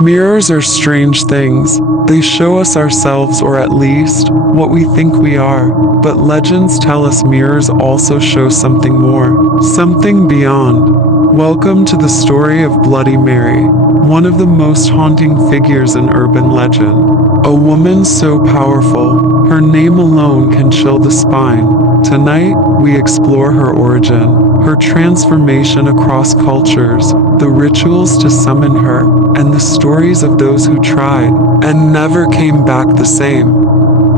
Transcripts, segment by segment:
Mirrors are strange things. They show us ourselves, or at least, what we think we are. But legends tell us mirrors also show something more, something beyond. Welcome to the story of Bloody Mary, one of the most haunting figures in urban legend. A woman so powerful, her name alone can chill the spine. Tonight, we explore her origin, her transformation across cultures, the rituals to summon her, and the stories of those who tried and never came back the same.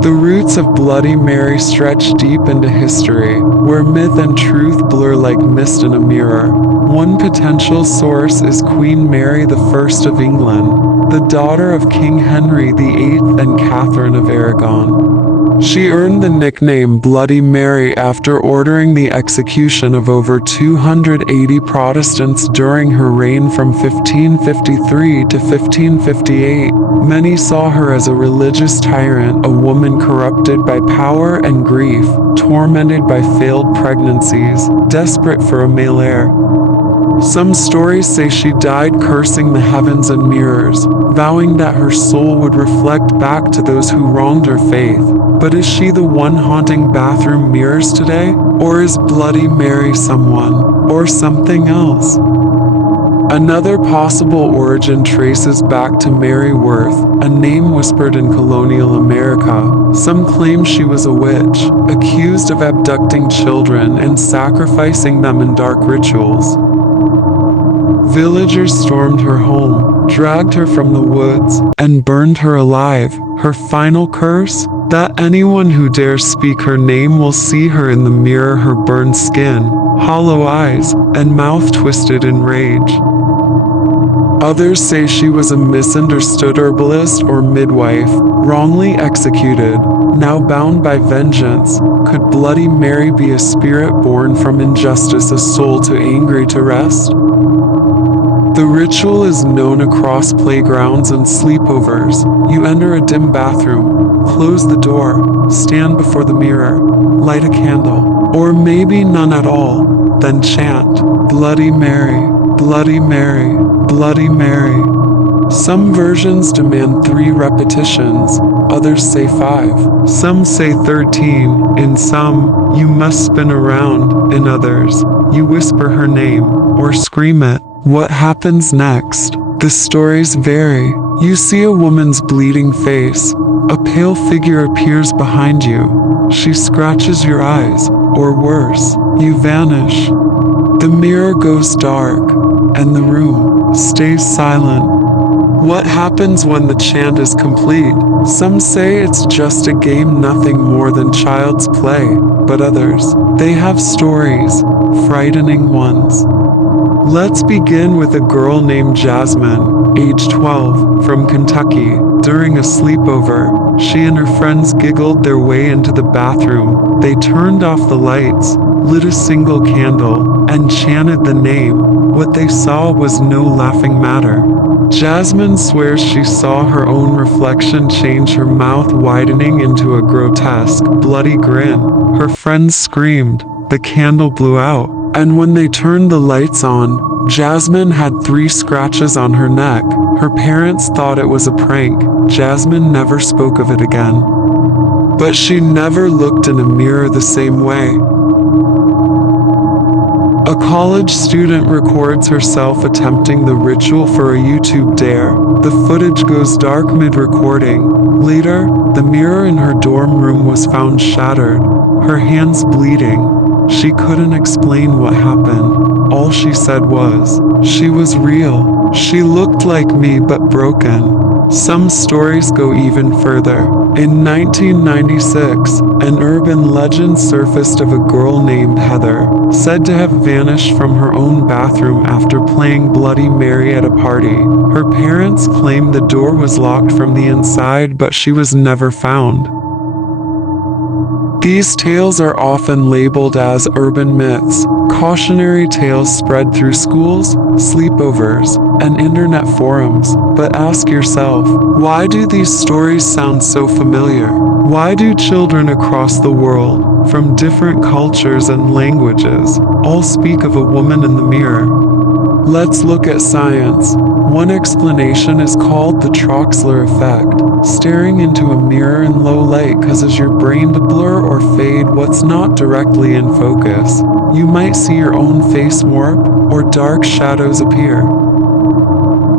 The roots of Bloody Mary stretch deep into history, where myth and truth blur like mist in a mirror. One potential source is Queen Mary I of England, the daughter of King Henry VIII and Catherine of Aragon. She earned the nickname Bloody Mary after ordering the execution of over 280 Protestants during her reign from 1553 to 1558. Many saw her as a religious tyrant, a woman corrupted by power and grief, tormented by failed pregnancies, desperate for a male heir. Some stories say she died cursing the heavens and mirrors, vowing that her soul would reflect back to those who wronged her faith. But is she the one haunting bathroom mirrors today? Or is Bloody Mary someone, or something else? Another possible origin traces back to Mary Worth, a name whispered in colonial America. Some claim she was a witch, accused of abducting children and sacrificing them in dark rituals. Villagers stormed her home, dragged her from the woods, and burned her alive. Her final curse? That anyone who dares speak her name will see her in the mirror, her burned skin, hollow eyes, and mouth twisted in rage. Others say she was a misunderstood herbalist or midwife, wrongly executed, now bound by vengeance. Could Bloody Mary be a spirit born from injustice, a soul too angry to rest? The ritual is known across playgrounds and sleepovers. You enter a dim bathroom, close the door, stand before the mirror, light a candle, or maybe none at all, then chant, Bloody Mary, Bloody Mary, Bloody Mary. Some versions demand 3 repetitions, others say 5. Some say 13. In some, you must spin around. In others, you whisper her name or scream it. What happens next? The stories vary. You see a woman's bleeding face. A pale figure appears behind you. She scratches your eyes, or worse, you vanish. The mirror goes dark, and the room stays silent. What happens when the chant is complete? Some say it's just a game, nothing more than child's play, but others, they have stories, frightening ones. Let's begin with a girl named Jasmine, age 12, from Kentucky. During a sleepover, she and her friends giggled their way into the bathroom. They turned off the lights, lit a single candle, and chanted the name. What they saw was no laughing matter. Jasmine swears she saw her own reflection change, her mouth widening into a grotesque, bloody grin. Her friends screamed. The candle blew out, and when they turned the lights on, Jasmine had 3 scratches on her neck. Her parents thought it was a prank. Jasmine never spoke of it again. But she never looked in a mirror the same way. A college student records herself attempting the ritual for a YouTube dare. The footage goes dark mid-recording. Later, the mirror in her dorm room was found shattered, her hands bleeding. She couldn't explain what happened. All she said was, she was real. She looked like me but broken. Some stories go even further. In 1996, an urban legend surfaced of a girl named Heather, said to have vanished from her own bathroom after playing Bloody Mary at a party. Her parents claimed the door was locked from the inside, but she was never found. These tales are often labeled as urban myths, cautionary tales spread through schools, sleepovers, and internet forums. But ask yourself, why do these stories sound so familiar? Why do children across the world, from different cultures and languages, all speak of a woman in the mirror? Let's look at science. One explanation is called the Troxler effect. Staring into a mirror in low light causes your brain to blur or fade what's not directly in focus. You might see your own face warp or dark shadows appear.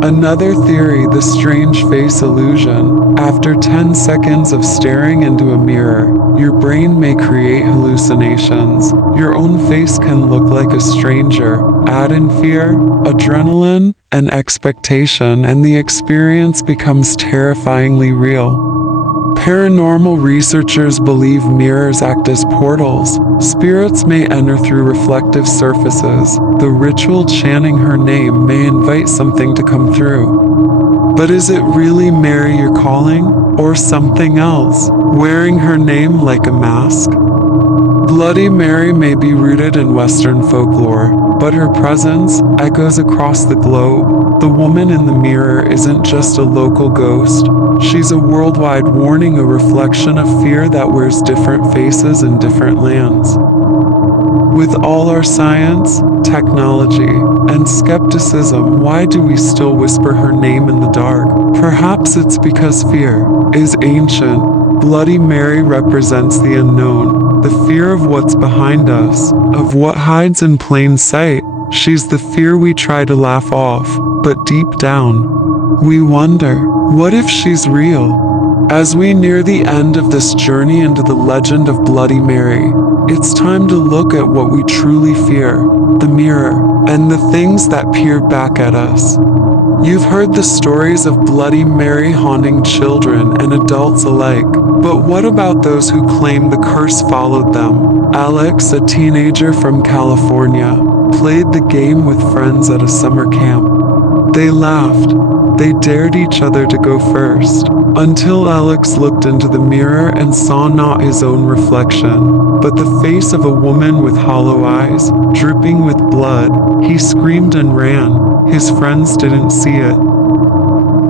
Another theory, the strange face illusion. After 10 seconds of staring into a mirror, your brain may create hallucinations. Your own face can look like a stranger. Add in fear, adrenaline, and expectation, and the experience becomes terrifyingly real. Paranormal researchers believe mirrors act as portals. Spirits may enter through reflective surfaces. The ritual chanting her name may invite something to come through. But is it really Mary you're calling? Or something else, wearing her name like a mask? Bloody Mary may be rooted in Western folklore, but her presence echoes across the globe. The woman in the mirror isn't just a local ghost. She's a worldwide warning, a reflection of fear that wears different faces in different lands. With all our science, technology, and skepticism, why do we still whisper her name in the dark? Perhaps it's because fear is ancient. Bloody Mary represents the unknown, the fear of what's behind us, of what hides in plain sight. She's the fear we try to laugh off, but deep down, we wonder, what if she's real? As we near the end of this journey into the legend of Bloody Mary, it's time to look at what we truly fear, the mirror, and the things that peer back at us. You've heard the stories of Bloody Mary haunting children and adults alike, but what about those who claim the curse followed them? Alex, a teenager from California, played the game with friends at a summer camp. They laughed. They dared each other to go first, until Alex looked into the mirror and saw not his own reflection, but the face of a woman with hollow eyes, dripping with blood. He screamed and ran. His friends didn't see it.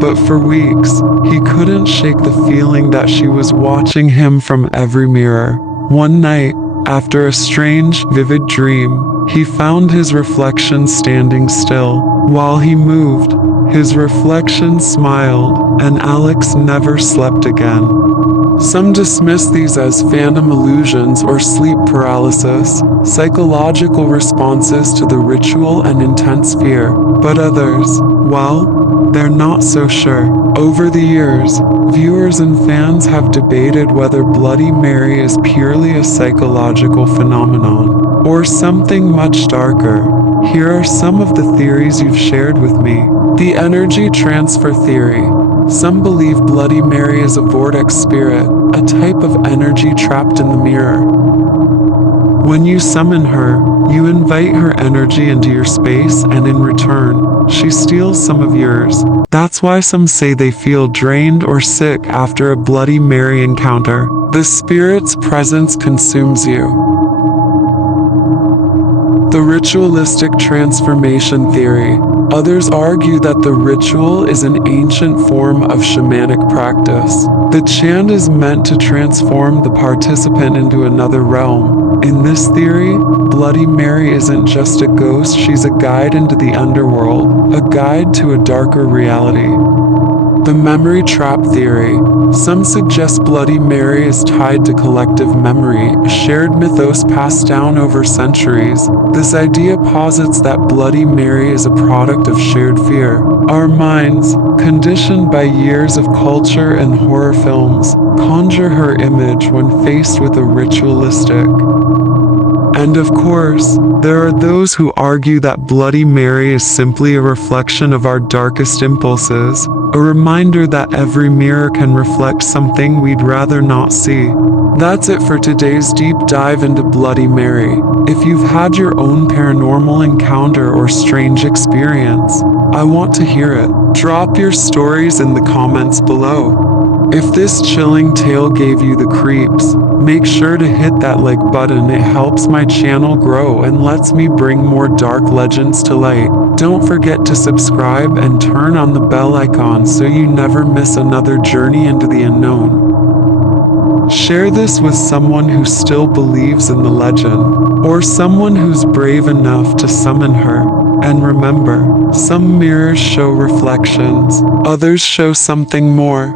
But for weeks, he couldn't shake the feeling that she was watching him from every mirror. One night, after a strange, vivid dream, he found his reflection standing still. While he moved, his reflection smiled, and Alex never slept again. Some dismiss these as phantom illusions or sleep paralysis, psychological responses to the ritual and intense fear. But others, well, they're not so sure. Over the years, viewers and fans have debated whether Bloody Mary is purely a psychological phenomenon, or something much darker. Here are some of the theories you've shared with me. The energy transfer theory. Some believe Bloody Mary is a vortex spirit, a type of energy trapped in the mirror. When you summon her, you invite her energy into your space, and in return, she steals some of yours. That's why some say they feel drained or sick after a Bloody Mary encounter. The spirit's presence consumes you. The ritualistic transformation theory. Others argue that the ritual is an ancient form of shamanic practice. The chant is meant to transform the participant into another realm. In this theory, Bloody Mary isn't just a ghost, she's a guide into the underworld, a guide to a darker reality. The memory trap theory. Some suggest Bloody Mary is tied to collective memory, a shared mythos passed down over centuries. This idea posits that Bloody Mary is a product of shared fear. Our minds, conditioned by years of culture and horror films, conjure her image when faced with a ritualistic. And of course, there are those who argue that Bloody Mary is simply a reflection of our darkest impulses, a reminder that every mirror can reflect something we'd rather not see. That's it for today's deep dive into Bloody Mary. If you've had your own paranormal encounter or strange experience, I want to hear it. Drop your stories in the comments below. If this chilling tale gave you the creeps, make sure to hit that like button. It helps my channel grow and lets me bring more dark legends to light. Don't forget to subscribe and turn on the bell icon so you never miss another journey into the unknown. Share this with someone who still believes in the legend, or someone who's brave enough to summon her. And remember, some mirrors show reflections, others show something more.